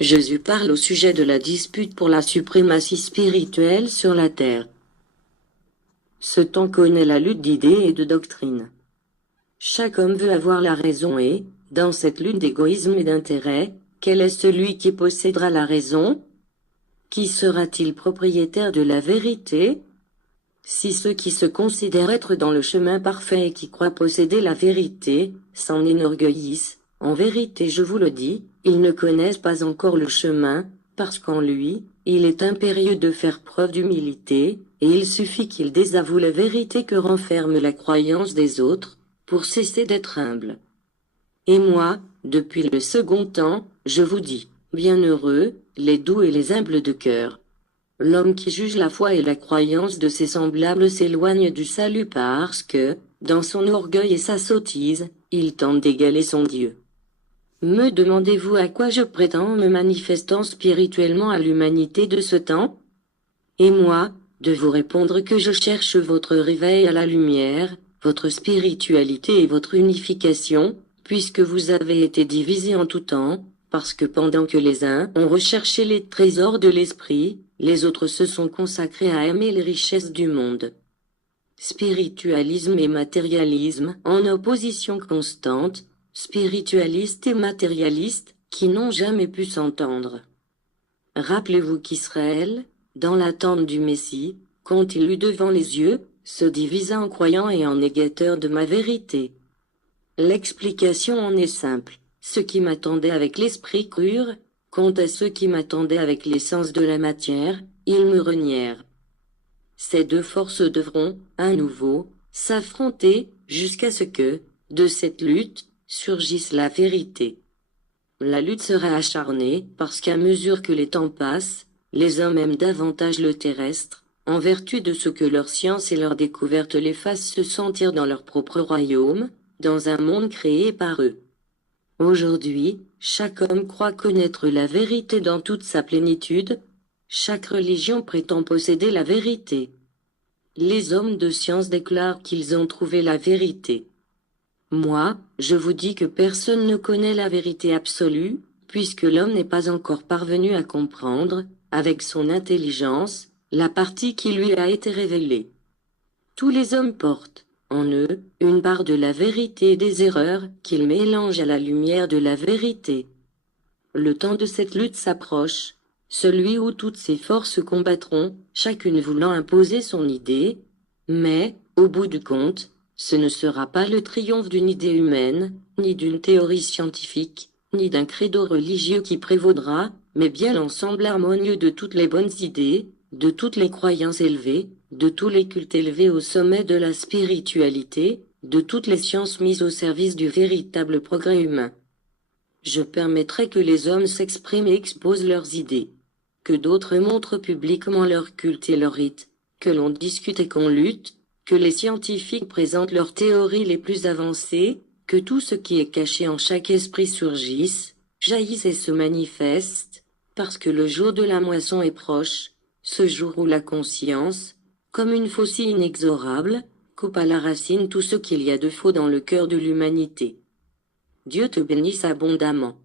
Jésus parle au sujet de la dispute pour la suprématie spirituelle sur la terre. Ce temps connaît la lutte d'idées et de doctrines. Chaque homme veut avoir la raison et, dans cette lutte d'égoïsme et d'intérêt, quel est celui qui possédera la raison? Qui sera-t-il propriétaire de la vérité? Si ceux qui se considèrent être dans le chemin parfait et qui croient posséder la vérité, s'en enorgueillissent, en vérité je vous le dis, ils ne connaissent pas encore le chemin, parce qu'en lui, il est impérieux de faire preuve d'humilité, et il suffit qu'ils désavouent la vérité que renferme la croyance des autres, pour cesser d'être humbles. Et moi, depuis le second temps, je vous dis, bienheureux, les doux et les humbles de cœur. L'homme qui juge la foi et la croyance de ses semblables s'éloigne du salut parce que, dans son orgueil et sa sottise, il tente d'égaler son Dieu. Me demandez-vous à quoi je prétends me manifestant spirituellement à l'humanité de ce temps? Et moi, de vous répondre que je cherche votre réveil à la lumière, votre spiritualité et votre unification, puisque vous avez été divisés en tout temps, parce que pendant que les uns ont recherché les trésors de l'esprit, les autres se sont consacrés à aimer les richesses du monde. Spiritualisme et matérialisme en opposition constante, spiritualistes et matérialistes, qui n'ont jamais pu s'entendre. Rappelez-vous qu'Israël, dans l'attente du Messie, quand il eut devant les yeux, se divisa en croyants et en négateurs de ma vérité. L'explication en est simple. Ceux qui m'attendaient avec l'esprit crurent, quant à ceux qui m'attendaient avec l'essence de la matière, ils me renièrent. Ces deux forces devront, à nouveau, s'affronter, jusqu'à ce que, de cette lutte, surgisse la vérité. La lutte sera acharnée, parce qu'à mesure que les temps passent, les hommes aiment davantage le terrestre, en vertu de ce que leur science et leur découverte les fassent se sentir dans leur propre royaume, dans un monde créé par eux. Aujourd'hui, chaque homme croit connaître la vérité dans toute sa plénitude, chaque religion prétend posséder la vérité. Les hommes de science déclarent qu'ils ont trouvé la vérité. Moi, je vous dis que personne ne connaît la vérité absolue, puisque l'homme n'est pas encore parvenu à comprendre, avec son intelligence, la partie qui lui a été révélée. Tous les hommes portent, en eux, une part de la vérité et des erreurs qu'ils mélangent à la lumière de la vérité. Le temps de cette lutte s'approche, celui où toutes ces forces combattront, chacune voulant imposer son idée, mais, au bout du compte, ce ne sera pas le triomphe d'une idée humaine, ni d'une théorie scientifique, ni d'un credo religieux qui prévaudra, mais bien l'ensemble harmonieux de toutes les bonnes idées, de toutes les croyances élevées, de tous les cultes élevés au sommet de la spiritualité, de toutes les sciences mises au service du véritable progrès humain. Je permettrai que les hommes s'expriment et exposent leurs idées, que d'autres montrent publiquement leur culte et leurs rites, que l'on discute et qu'on lutte, que les scientifiques présentent leurs théories les plus avancées, que tout ce qui est caché en chaque esprit surgisse, jaillisse et se manifeste, parce que le jour de la moisson est proche, ce jour où la conscience, comme une faucille inexorable, coupe à la racine tout ce qu'il y a de faux dans le cœur de l'humanité. Dieu te bénisse abondamment.